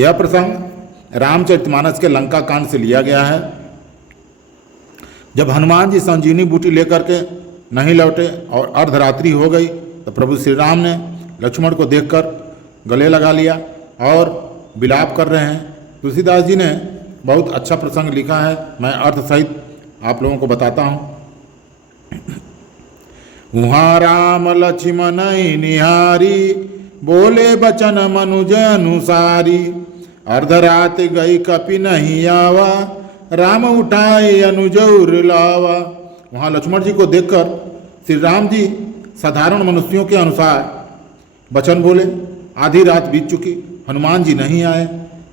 यह प्रसंग रामचरितमानस के लंका कांड से लिया गया है। जब हनुमान जी संजीवनी बूटी लेकर के नहीं लौटे और अर्धरात्रि हो गई तो प्रभु श्री राम ने लक्ष्मण को देखकर गले लगा लिया और विलाप कर रहे हैं। तुलसीदास जी ने बहुत अच्छा प्रसंग लिखा है, मैं अर्थ सहित आप लोगों को बताता हूँ। वहाँ राम लक्ष्मण निहारी, बोले बचन मनुज अनुसारी। अर्धरात गई कपि नहीं आवा, राम उठाए अनुजौर लावा। वहाँ लक्ष्मण जी को देखकर श्री राम जी साधारण मनुष्यों के अनुसार वचन बोले। आधी रात बीत चुकी, हनुमान जी नहीं आए।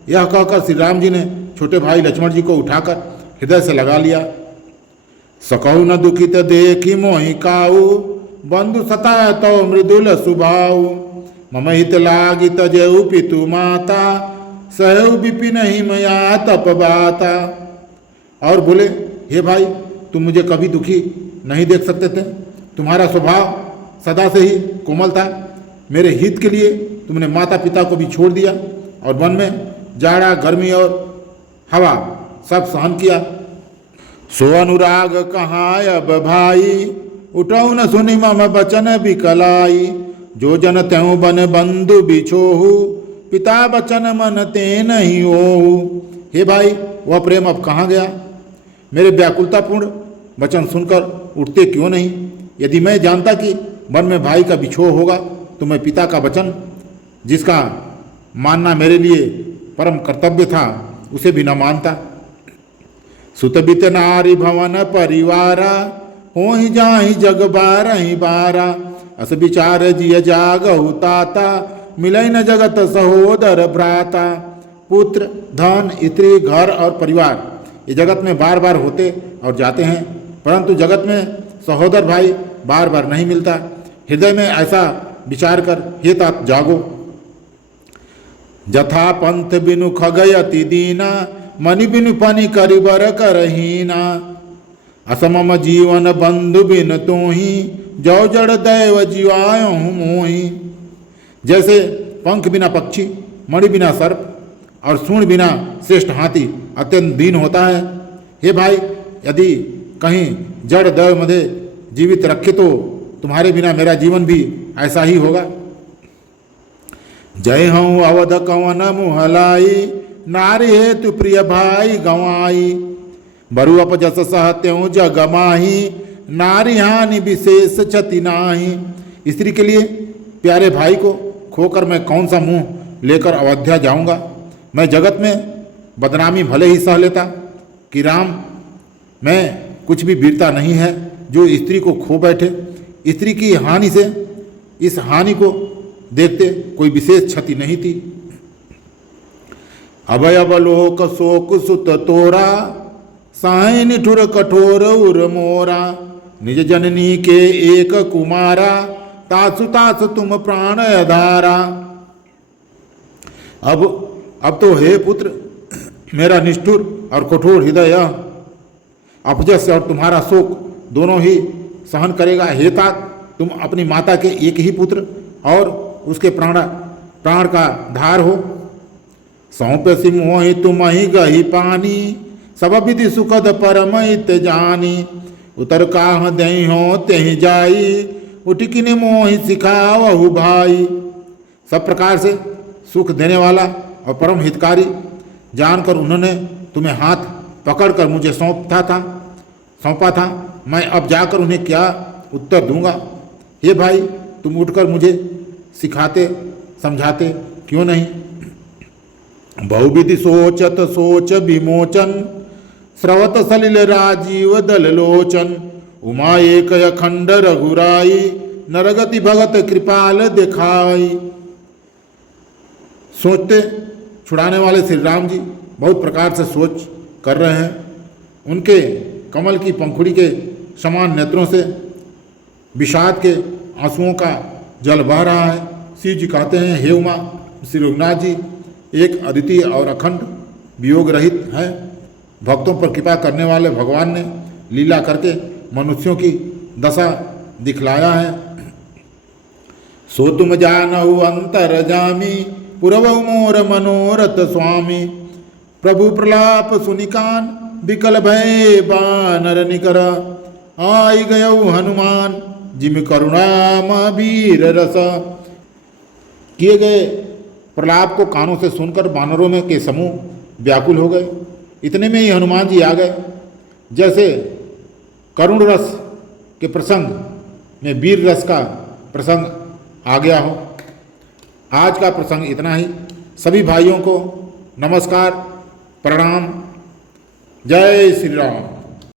यह कहकर श्री राम जी ने छोटे भाई लक्ष्मण जी को उठाकर हृदय से लगा लिया। सकहु न दुखित देखी मोहि काऊ, बंधु सताय तो मृदुल सुभाऊ। मम हित लागी तजेउ पितु माता, सहु विपिन हिमया तप बाता। और बोले, हे भाई, तुम मुझे कभी दुखी नहीं देख सकते थे। तुम्हारा स्वभाव सदा से ही कोमल था। मेरे हित के लिए तुमने माता पिता को भी छोड़ दिया और वन में जाड़ा गर्मी और हवा सब सहन किया। सो अनुराग कहाँ अब भाई, उठौ न सुनि मम बचन बिकलाई। जो जन त्यों बन बंधु बिछोहु, पिता बचन मन ते नहीं ओहु। हे भाई, वह प्रेम अब कहाँ गया? मेरे व्याकुलतापूर्ण वचन सुनकर उठते क्यों नहीं? यदि मैं जानता कि वन में भाई का बिछोह होगा तो मैं पिता का वचन, जिसका मानना मेरे लिए परम कर्तव्य था, उसे भी न मानता। सुतबित नारी भवन परिवारा, होहि जाहि जग बारहि बारा। अस विचार जिय जागहु ताता, मिलै न जगत सहोदर भ्राता। पुत्र, धन, स्त्री, घर और परिवार ये जगत में बार बार होते और जाते हैं, परंतु जगत में सहोदर भाई बार बार नहीं मिलता। हृदय में ऐसा विचार कर हे तात जागो। जथा पंथ बिनु खगयति दीना, मनि बिनु पनि करिबर करहीना। असमम जीवन बंधु बिन तोहि, जौ जड़ दैव जीवायहु मोहि। जैसे पंख बिना पक्षी, मणि बिना सर्प और सूंड बिना श्रेष्ठ हाथी अत्यंत दीन होता है। हे भाई, यदि कहीं जड़ दैव मुझे जीवित रखे तो तुम्हारे बिना मेरा जीवन भी ऐसा ही होगा। जय हूँ अवध कवन मुहलाई, नारी हेतु प्रिय भाई गंवाई। बरु अपजस सहत्यों जग माही, नारी हानि विशेष क्षति नाही। स्त्री के लिए प्यारे भाई को खोकर मैं कौन सा मुंह लेकर अयोध्या जाऊंगा। मैं जगत में बदनामी भले ही सह लेता कि राम में कुछ भी वीरता नहीं है जो स्त्री को खो बैठे। स्त्री की हानि से इस हानि को देखते कोई विशेष क्षति नहीं थी। अभय अवलोक शोक सुत तोरा, साहि निठुर कठोर उर मोरा। निज जननी के एक कुमारा, तासु तास तुम प्राण अधारा। अब तो हे पुत्र, मेरा निष्ठुर और कठोर हृदय अपजस और तुम्हारा शोक दोनों ही सहन करेगा। हे तात, तुम अपनी माता के एक ही पुत्र और उसके प्राण का धार हो। सौंप सिंह तुम ही गही पानी, सब विधि सुखद परमित जानी। उतर काह दही हो तेहि जाई, उठकिन मोहि सिखावहु भाई। सब प्रकार से सुख देने वाला और परम हितकारी जानकर उन्होंने तुम्हें हाथ पकड़कर मुझे सौंपा था। मैं अब जाकर उन्हें क्या उत्तर दूंगा? हे भाई, तुम उठकर मुझे सिखाते समझाते क्यों नहीं? बहुविधि सोचत सोच विमोचन, स्रवत सलिल राजीव दल लोचन। उमा एक अखंड रघुराई, नरगति भगत कृपाल दिखाई। सोचते छुड़ाने वाले श्री राम जी बहुत प्रकार से सोच कर रहे हैं। उनके कमल की पंखुड़ी के समान नेत्रों से विषाद के आंसुओं का जल बह रहा है। शिव जी कहते हैं, हे उमा, श्री रघुनाथ जी एक अद्वितीय और अखंड वियोग रहित हैं। भक्तों पर कृपा करने वाले भगवान ने लीला करके मनुष्यों की दशा दिखलाया है। सो तुम जानहु अंतर जामी, पुरवहु मोर मनोरथ स्वामी। प्रभु प्रलाप सुनिकान विकल भय बानर निकर। आई गयौ हनुमान जिम करुणा महावीर रस। किए गए प्रलाप को कानों से सुनकर वानरों में के समूह व्याकुल हो गए। इतने में ही हनुमान जी आ गए। जैसे करुण रस के प्रसंग में वीर रस का प्रसंग आ गया हो। आज का प्रसंग इतना ही। सभी भाइयों को नमस्कार, प्रणाम। जय श्री राम।